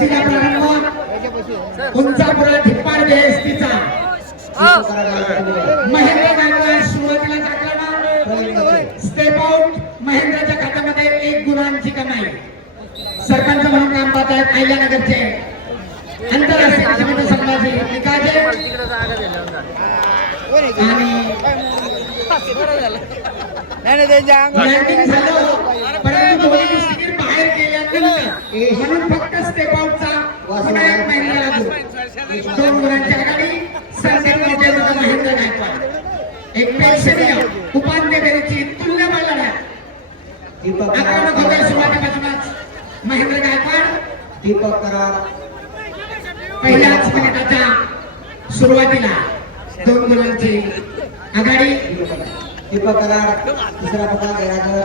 तिला प्रारंभ उंचापुरा धिप्पाड बेहस्तीचा. महेंद्र गायकवाड सुरुवातीला आक्रमण स्टेप आउट महेंद्राच्या खात्यामध्ये एक गुणांची कमाई. सरपंच म्हणून काम पाहत आहेत अहिल्यानगरचे. आंतरराष्ट्रीय क्षमता संघाचे निकाजे. आणि लँडिंग झालं. परंतु दोन्ही कुस्तीगीर बाहेर गेल्यानंतर म्हणून स्टेप आउटचा पुन्हा एक महिना लागू. दोन गुणांची आघाडी महेंद्र गायकवाड एक प्रेक्षणीय उपांत्य फेरीची तुल्यबळ दीपक आक्रमक होते महेंद्र गायकवाड. दीपक कराड. पहिल्याच मिनिटाच्या सुरुवातीला दोन गुणांची आघाडी. दीपक कराड. तिसरा पका जयरागर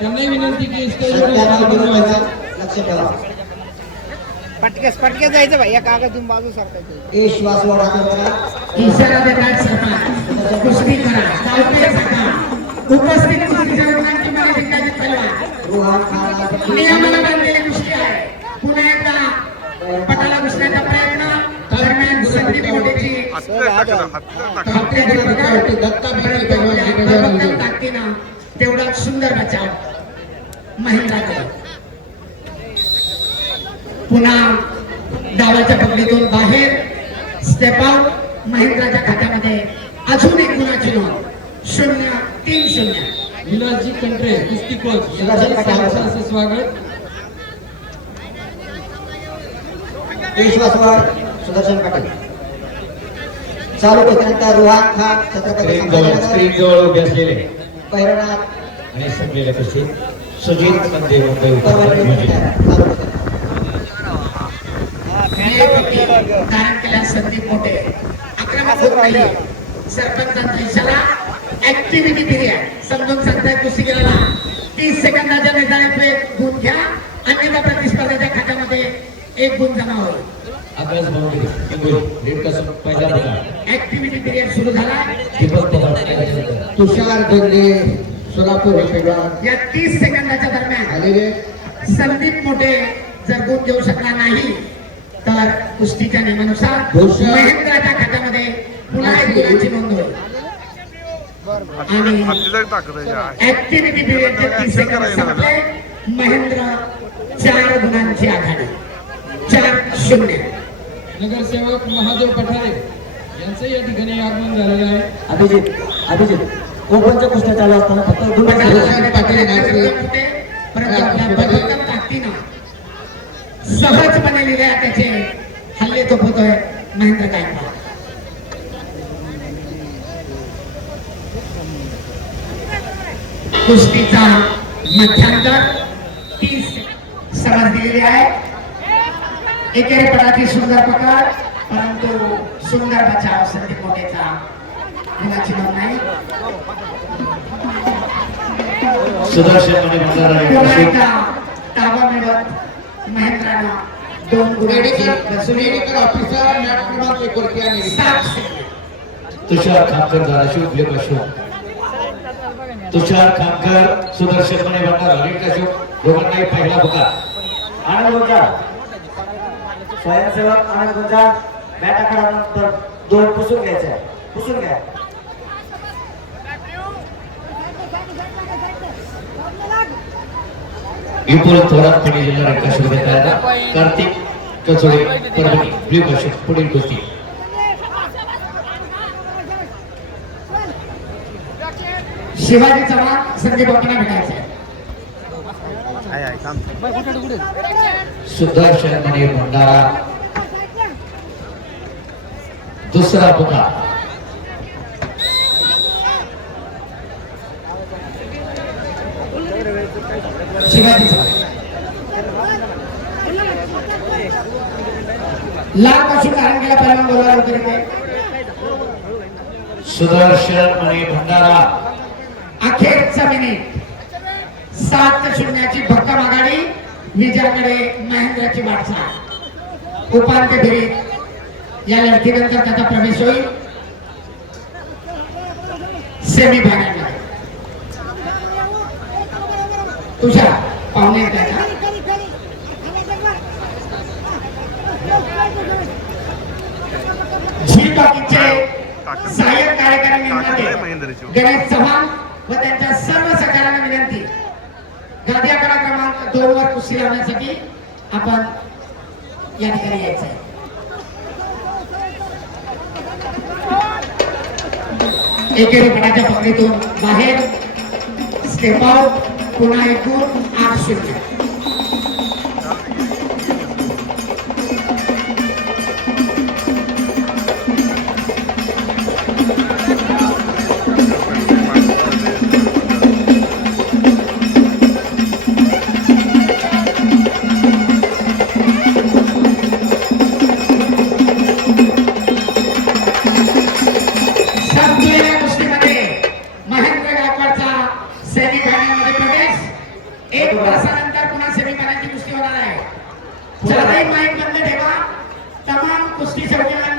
त्यांनाही विनंती की. वजन लक्ष ठेवा पटकेस पटके जायचं भाई या कागदून बाजू सरकायचं ए श्वास करा. इशारा देतात सरकार. कुस्ती करा. धावते सका उपस्थित कुस्तीच्या रुग्णांची मला जिंकायची पहलवान रोहन खान नियमाला बांधलेली कुस्ती आहे. पुन्हा एकदा पटाला घुसण्याचा प्रयत्न. दरम्यान संदीप मोठेची ताकदीनं तेवढा सुंदर बचाव महेंद्राकडे पुन्हा डावाच्या पकडीतून बाहेर स्टेप आउट महेंद्राच्या खात्यामध्ये अजून एक गुणाची नोंद. शून्य तीन शून्य. विलासजी कंट्रे कुस्ती कोच यांचे स्वागत. सुदर्शन पाटील. चालू केल्यानंतर रोहन खान छत्रपती स्क्रीन जवळ स्क्रीन जवळ उभे असलेले पैरनाथ आणि संपलेले कसे सुजित संजय मुंबई परवानगी म्हणजे. केलं. संदीप मोठे. आक्रमक होत नाही सरपंचांचा इशारा ऍक्टिव्हिटी पिरियड समजून सांगताय कुस्तीगीराला. तीस सेकंदाच्या निर्धारित वेळ गुण घ्या. अन्यथा प्रतिस्पर्ध्याच्या खात्यामध्ये एक गुण जमा होईल. रेड पहिला ऍक्टिव्हिटी पिरियड सुरू झाला. तुषार ढोंगे सोलापूर हे या तीस सेकंदाच्या दरम्यान आलेले. संदीप मोठे जर गुण देऊ शकला नाही तर कुस्तीच्या नियमानुसार. महेंद्राच्या खात्यामध्ये पुन्हा एक गुणांची नोंद होईल. आणि. ऍक्टिव्हिटी पिरियडचे तीस सेकंद संपले महेंद्र चार गुणांची आघाडी. चार शून्य. नगरसेवक महादेव पठारे यांचं या ठिकाणी आगमन झालेलं आहे. अभिजित अभिजित ओपनच्या कुस्त्या चालू असताना फक्त सहजपणे लिहिल्या त्याचे हल्ले थोपवतोय महेंद्र गायकवाड कुस्तीचा मध्यांतर तीस समज दिलेली आहे. एकेरी पडाची सुंदर पकड परंतु सुंदर बचाव संदीप मोठेचा गुणाची नोंद नाही. आणि पुन्हा एकदा ताबा मिळवत महेंद्रानं दोन गुणांची ऑफिसर मॅट क्रमांक एकोणतीस आणि सात सेकंद. तुषार खामकर धाराशिव ब्ल्यू काशू तुषार खामकर सुदर्शन आणि भंडारा रेड काशू दोघांनाही पहिला पगार आनंद गुंजाळ स्वयंसेवक आनंद गुंजाळ बॅट आखाडानंतर दोन पुसून घ्यायचे आहे. पुसून घ्या विपुल थोरात पुणे जिल्हा रेड काशू घेतला कार्तिक कचोडे परभणी ब्ल्यू काशू पुढील कुस्ती शिवाजी चव्हाण संदीप बाबांना भेटायचे सुदर्शन आणि भंडारा. दुसरा पुकार शिवाजी चव्हाण लाल पासून पहिला बोलायला वगैरे सुदर्शन मणे भंडारा. अखेरचा मिनिट सात शून्याची भक्कम आघाडी विजयाकडे महेंद्राची वाटचाल. उपांत्य फेरीत या लढतीनंतर त्याचा प्रवेश होईल. सेमी फायनल तुझ्या पाहुणे का झी टॉकीजचे सहाय्यक कार्यकारी गणेश चव्हाण व त्यांच्या सर्व क्रमांक दोन कुस्ती लावण्यासाठी आपण या ठिकाणी यायचं आहे एकेरी गटाच्या पकडीतून बाहेर. Step out. पुन्हा एकूण आठ शून्य. एक तासानंतर पुन्हा सेमीफायनलची कुस्ती होणार आहे. जरा माईक बंद ठेवा. तमाम कुस्ती सौजन्यांना